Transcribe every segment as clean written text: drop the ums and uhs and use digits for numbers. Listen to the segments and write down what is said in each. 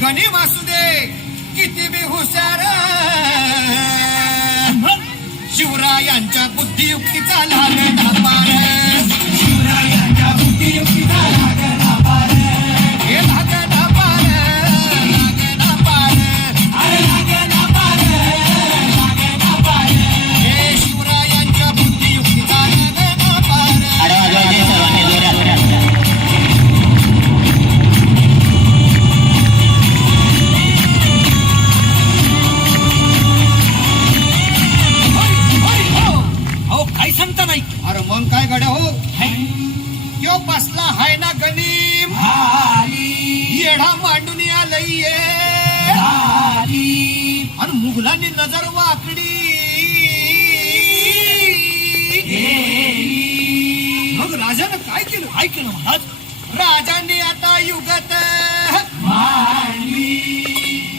गणी वासुदे किती बी हुशार शिवरायांच्या बुद्धियुक्तीचा लागला पार शिवरायांच्या बुद्धियुक्तीचा लागला पार हे लागला पार लागला पार अरे लागला पार लागला पार हे शिवरायांच्या बुद्धियुक्तीचा लागला पार काय सांगता नाही. अरे मग काय गड्या हो त्यो बसला हाय ना गणिम येढा मांडून आलंय आणि मुघलांनी नजर वाकडी मग राजानं काय केलं महाराज. राजाने आता युगत मांडली.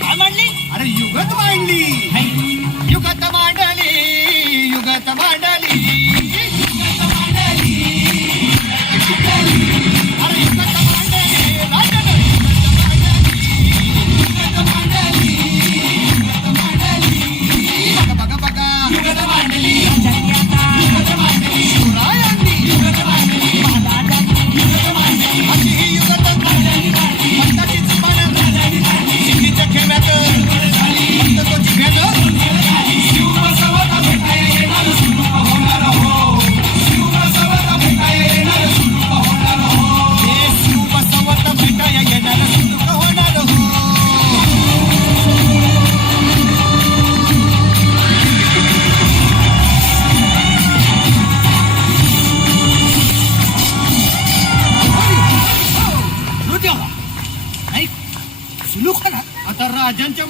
काय मांडली. अरे युगत मांडली. युगत मांडली. युगत मांडली. आता राजांच्या